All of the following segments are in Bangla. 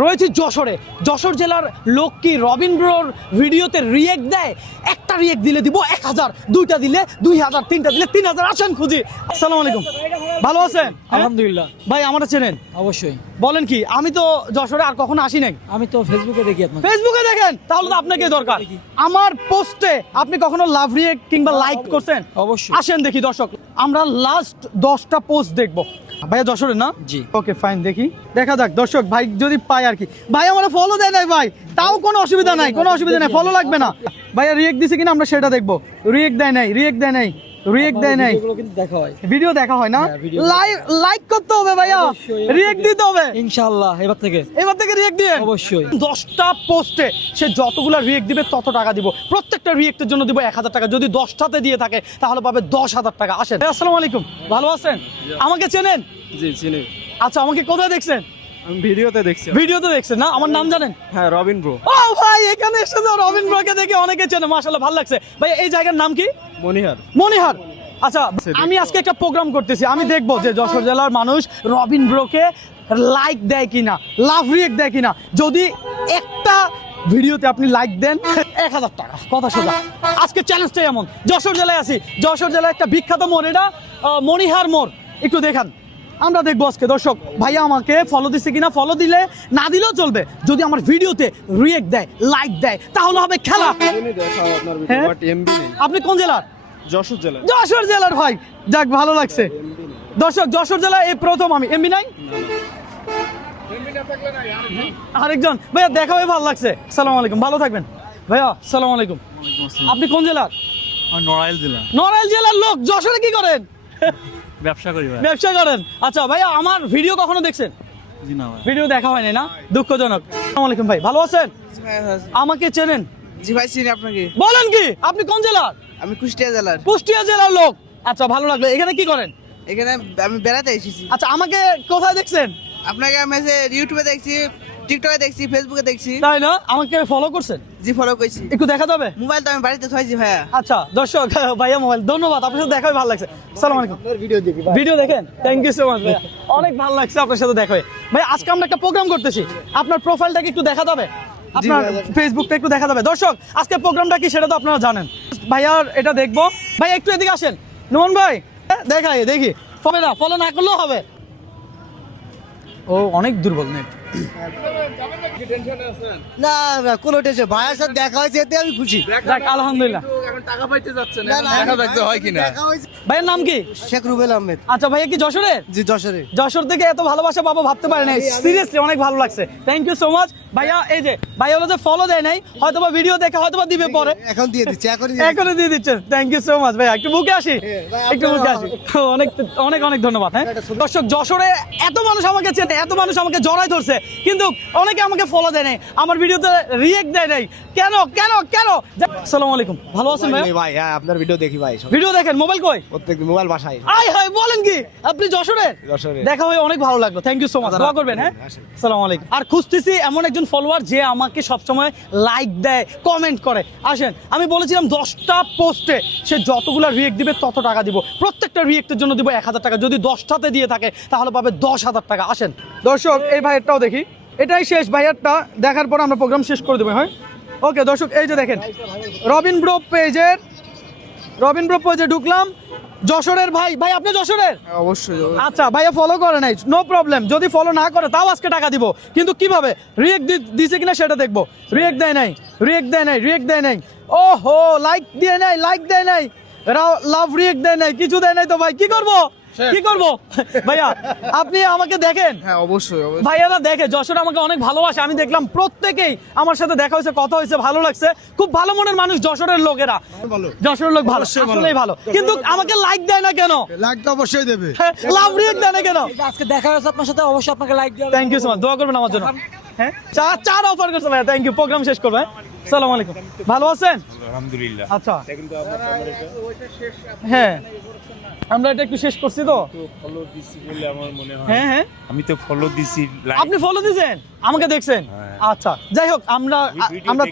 রয়েছে যশোরে। যশোর জেলার লোক কি রবীন্দ্রর ভিডিওতে রিয়েক্ট দেয় একটা রিয়েক্ট দিলে দিব এক হাজার দুইটা দিলে দুই হাজার তিনটা দিলে তিন হাজার আসেন খুঁজি। আসসালামু আলাইকুম। ভালো আছেন? আলহামদুলিল্লাহ। ভাই আমরা চেনেন? অবশ্যই। বলেন কি আমি তো যশোরে আর কখনো আসি নাই। আমি তো ফেসবুকে দেখি আপনাকে। ফেসবুকে দেখেন? তাহলে তো আপনাকে দরকার। আমার পোস্টে আপনি কখনো লাভ রিয়েক্ট কিংবা লাইক করছেন? অবশ্যই। আসেন দেখি দর্শক। আমরা লাস্ট দশটা পোস্ট দেখব। ভাইয়া যশোরে না? জি। ওকে ফাইন দেখি। দেখা যাক দর্শক ভাই যদি পাই আর কি। ভাই আমার ফলো দেয় নাই ভাই। তাও কোনো অসুবিধা নাই কোনো অসুবিধা নাই ফলো লাগবে না। ভাইয়া রিয়েক্ট দিছে কিনা আমরা সেটা দেখব। রিয়েক দেয় নাই রিয়েক দেয় নাই। রিয়েক্ট দেয় নাই। দেখা হয়। ভিডিও দেখা হয় না? হ্যাঁ, লাইক লাইক করতে হবে ভাইয়া। রিয়েক্ট দিতে হবে। ইনশাআল্লাহ এবার থেকে। এবার থেকে রিয়েক্ট দিয়ে। অবশ্যই। দশটা পোস্টে সে যতগুলো রিয়েক্ট দিবে তত টাকা দিব। প্রত্যেকটা রিয়েক্টের জন্য দিব এক হাজার টাকা। যদি দশটাতে দিয়ে থাকে তাহলে পাবে দশ হাজার টাকা। আসেন। আসসালামু আলাইকুম। ভালো আছেন? আমাকে চেনেন? জি চিনি। আচ্ছা আমাকে কোথায় দেখছেন? আমি ভিডিওতে দেখছি। ভিডিওতে দেখছেন না? আমার নাম জানেন? হ্যাঁ রবিন ব্রো। ও ভাই এখানে এসে তো রবীন্দ্র ব্রকে দেখে অনেকে চেনে। মাশাল্লাহ ভালো লাগছে। ভাই এই জায়গার নাম কি? মনিহার। মনিহার। আচ্ছা আমি আজকে একটা প্রোগ্রাম করতেছি। আমি দেখব যে যশোর জেলার মানুষ রবিন ব্রোকে লাইক দেয় কিনা লাভ রিয়েক্ট দেয় কিনা। যদি একটা ভিডিওতে আপনি লাইক দেন এক হাজার টাকা। কথা সোজা। আজকে চ্যালেঞ্জটাই এমন। যশোর জেলায় আছি। যশোর জেলায় একটা বিখ্যাত মোড় এটা আহ, মণিহার মোড়। একটু দেখান। আমরা দেখব আজকে। দর্শক ভাইয়া আমাকে ফলো দিচ্ছে কিনা ফলো দিলে না দিলেও চলবে। যদি আমার ভিডিওতে রিয়েক্ট দেয় লাইক দেয় তাহলে হবে খেলা। হ্যাঁ? আপনি কোন জেলার? যশোর জেলা যশোর জেলার ভাই। যাক ভালো লাগছে। দর্শক যশোর জেলা এই প্রথম আমি। এমবি নাই? আরেকজন। ভাইয়া দেখা হয়ে ভালো লাগছে। সালাম আলাইকুম ভালো থাকবেন। ভাইয়া সালাম আলাইকুম। আপনি কোন জেলার? নড়াইল জেলা। নড়াইল জেলার লোক যশোরে কি করেন? ব্যবসা করি ভাই। ব্যবসা করেন? আচ্ছা ভাইয়া আমার ভিডিও কখনো দেখছেন? জি না ভাই। ভিডিও দেখা হয়নি না? দুঃখজনক। আসসালামু আলাইকুম ভাই ভালো আছেন? আমাকে চেনেন? জি ভাই চিনি আপনাকে। বলেন কি আপনি কোন জেলার? আমি কুষ্টিয়া জেলার। কুষ্টিয়া জেলার লোক। আচ্ছা ভালো লাগল। এখানে কি করেন? এখানে আমি বেড়াতে এসেছি। আচ্ছা আমাকে কোথায় দেখছেন? আপনাকে আমি ইউটিউবে দেখছি টিকটকে দেখছি ফেসবুকে দেখছি। তাই না? আমাকে ফলো করছেন? জি ফলো করছি। একটু দেখা যাবে মোবাইল তো আমি বাড়িতে থয়েছি ভাইয়া। আচ্ছা দর্শক ভাইয়া মোবাইল ধন্যবাদ আপনার সাথে দেখা ভালো লাগছে। সালাম আলাইকুম। ভিডিও দেখি ভিডিও দেখেন? থ্যাংক ইউ সো মাচ ভাইয়া। অনেক ভালো লাগছে আপনার সাথে দেখা হয়ে। ভাই আজকে আমরা একটা প্রোগ্রাম করতেছি। আপনার প্রোফাইলটাকে একটু দেখা যাবে আপনার ফেসবুকটা একটু দেখা যাবে দর্শক আজকে প্রোগ্রামটা কি সেটা তো আপনারা জানেন। ভাইয়ার এটা দেখব। ভাই একটু এদিকে আসেন। নোমন ভাই দেখাই দেখি। ফলো না ফলো না করলেও হবে। ও অনেক দুর্বল নেট না না কোনো টেনশন ভাইয়ের সাথে দেখা হয়েছে এতে আমি খুশি। যাক আলহামদুলিল্লাহ। দেখা। ভাইয়ের নাম কি? শেখ রুবেল আহমেদ। আচ্ছা ভাইয়া কি যশোরের? জি যশোরে। যশোর থেকে এত ভালোবাসা পাবো ভাবতে পারে না সিরিয়াসলি অনেক ভালো লাগছে। থ্যাংক ইউ সো মাচ ভাইয়া এই যে ভাইয়া হলো যে ফলো দেয় নাই হয়তো বা ভিডিও দেখে হয়তো বা দিবে পরে। এখন দিয়ে দিচ্ছি এখন দিয়ে দিচ্ছেন থ্যাংক ইউ সো মাচ ভাইয়া। একটু বুকে আসি? একটু বুকে আসি। অনেক অনেক অনেক ধন্যবাদ হ্যাঁ? দর্শক যশোরে এত মানুষ আমাকে চেনে এত মানুষ আমাকে জড়াই ধরছে কিন্তু অনেকে আমাকে ফলো দেয় নাই আমার ভিডিওতে রিয়েক্ট দেয় নাই। কেন কেন কেন? আসসালামু আলাইকুম। ভালো আছেন ভাই ভাই হ্যাঁ আপনার ভিডিও দেখি ভাই ভিডিও দেখেন মোবাইল কই? প্রত্যেক মোবাইল বাসায়। আয় হায় বলেন কি আপনি যশোরের? যশোরে। দেখা হয়ে অনেক ভালো লাগল। থ্যাংক ইউ সো মাচ দোয়া করবেন হ্যাঁ? আসসালামু আলাইকুম। আর খুঁজতেছি এমন একজন ফলোয়ার যে আমাকে সবসময় লাইক দেয় কমেন্ট করে। আসেন, আমি বলেছিলাম দশটা পোস্টে সে যতগুলো রিয়েক্ট দিবে তত টাকা দিব। প্রত্যেকটা রিয়েক্টের জন্য দিব এক হাজার টাকা। যদি দশটাতে দিয়ে থাকে, তাহলে পাবে দশ হাজার টাকা। আসেন, দর্শক, এই ভাইয়েরটাও দেখি। এটাই শেষ ভাইয়ারটা। দেখার পর আমরা প্রোগ্রাম শেষ করে দেবো হ্যাঁ? ওকে দর্শক, এই যে দেখেন, রবিন ব্রো পেজের রবিন ব্রো পেজে ঢুকলাম। যশোরের ভাই। ভাই আপনি যশোরের? অবশ্যই আচ্ছা ভাইয়া ফলো করে নাই। নো প্রবলেম যদি ফলো না করে তাও আজকে টাকা দিব। কিন্তু কীভাবে? রিয়েক্ট দিছে কিনা সেটা দেখব। রিয়েক্ট দেয় নাই। রিয়েক্ট দেয় নাই রিয়েক্ট দেয় নাই। ও হো লাইক দিয়ে নাই লাইক দেয় নাই। লাভ রিয়েক্ট দেয় নাই কিছু দেয় নাই তো ভাই কি করব? কি করব? ভাইয়া আপনি আমাকে দেখেন। হ্যাঁ অবশ্যই অবশ্যই। ভাইয়ারা দেখে যশোর আমাকে অনেক ভালোবাসে আমি দেখলাম প্রত্যেকেই আমার সাথে দেখা হয়েছে কথা হয়েছে ভালো লাগছে। খুব ভালো মনের মানুষ যশোরের লোকেরা যশোরের লোক ভালো আসলেই ভালো। কিন্তু আমাকে লাইক দেয় না কেন? লাইক তো অবশ্যই দেবে। লাভ রিয়েক্ট দেয় না কেন? আজকে দেখা হয়েছে আপনার সাথে অবশ্যই আপনাকে লাইক দেওয়া থ্যাংক ইউ সো মাচ দোয়া করবেন আমার জন্য। হ্যাঁ? চা চার অফার করছে ভাইয়া। থ্যাংক ইউ প্রোগ্রাম শেষ করবে সালাম আলাইকুম। ভালো আছেন? আলহামদুলিল্লাহ। আচ্ছা। হ্যাঁ। আমরা এটা একটু শেষ করছি তো। ফলো দিছি বলে আমার মনে হয়। হ্যাঁ হ্যাঁ। আমি তো ফলো দিছি আপনি ফলো দিয়েছেন আমাকে দেখছেন? হ্যাঁ। আচ্ছা। যাই হোক আমরা ভিডিও আমরা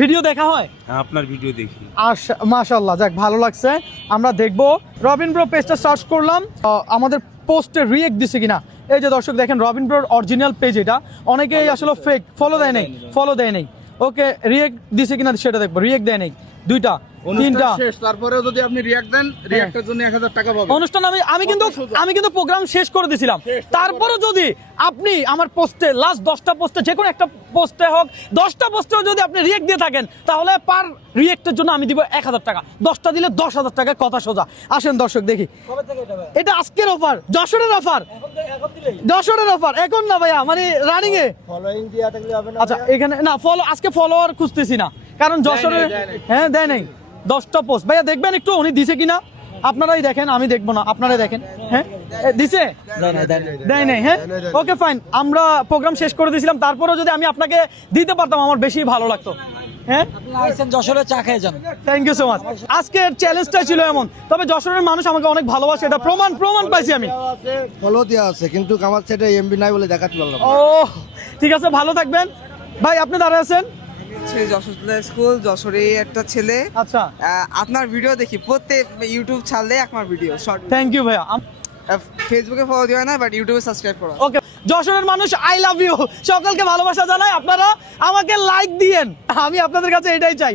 ভিডিও দেখা হয়? হ্যাঁ আপনার ভিডিও দেখি। আর মাশাল্লাহ যাক ভালো লাগছে। আমরা দেখব। রবিন ব্রো পেজটা সার্চ করলাম। আহ, আমাদের পোস্টে রিয়েক্ট দিছে কিনা। এই যে দর্শক দেখেন রবিন ব্রোর অরিজিনাল পেজ এটা। অনেকেই আসলে ফেক ফলো দেয় নেই। ফলো দেয় নেই। ওকে রিয়েক্ট দিছে কিনা সেটা দেখব। রিয়েক্ট দেয় নেই। দুইটা। তিনটা। শেষ তারপরেও যদি আপনি রিয়াক্ট দেন রিয়াক্টের জন্য এক হাজার টাকা পাবেন। অনুষ্ঠান আমি আমি কিন্তু আমি কিন্তু প্রোগ্রাম শেষ করে দিছিলাম। তারপরও যদি আপনি আমার পোস্টে লাস্ট দশটা পোস্টে যে কোনো একটা পোস্টে হোক দশটা পোস্টেও যদি আপনি রিয়েক্ট দিয়ে থাকেন তাহলে পার রিয়েক্টের জন্য আমি দিব এক হাজার টাকা। দশটা দিলে দশ হাজার টাকা কথা সোজা। আসেন দর্শক দেখি। এটা আজকের অফার যশোরের অফার যশোরের অফার এখন না ভাইয়া মানে রানিং এ ফলোইং দিয়া থাকলে হবে না আচ্ছা এখানে না ফলো আজকে ফলোয়ার খুঁজতেছি না। কারণ যশোরের হ্যাঁ দেয় নাই। দশটা পোস্ট ভাইয়া দেখবেন একটু? উনি দিছে কিনা? আপনারাই দেখেন আমি দেখব না। আপনারাই দেখেন। হ্যাঁ? দিছে? দেয় নাই হ্যাঁ? ওকে ফাইন আমরা প্রোগ্রাম শেষ করে দিয়েছিলাম তারপরেও যদি আমি আপনাকে দিতে পারতাম আমার বেশি ভালো লাগতো। হ্যাঁ? আপনি আইসেন যশোরে চা খেয়ে যান। থ্যাংক ইউ সো মাচ আজকের চ্যালেঞ্জটা ছিল এমন। তবে যশোরের মানুষ আমাকে অনেক ভালোবাসে। এটা প্রমাণ প্রমাণ পাইছি আমি। ফলো দেওয়া আছে কিন্তু আমার সেটা এমবি নাই বলে দেখাতে পারলাম ও ঠিক আছে ভালো থাকবেন। ভাই আপনি দাঁড়ায় আছেন? হচ্ছে যশোর স্কুল যশোরে একটা ছেলে। আচ্ছা। আপনার ভিডিও দেখি প্রত্যেক ইউটিউব ছাড়লে আপনার ভিডিও শর্ট থ্যাংক ইউ ভাইয়া। ফেসবুকে ফলো দিও না বাট ইউটিউবে সাবস্ক্রাইব করো। ওকে যশোরের মানুষ আই লাভ ইউ সকলকে ভালোবাসা জানাই আপনারা আমাকে লাইক দিয়েন। আমি আপনাদের কাছে এটাই চাই।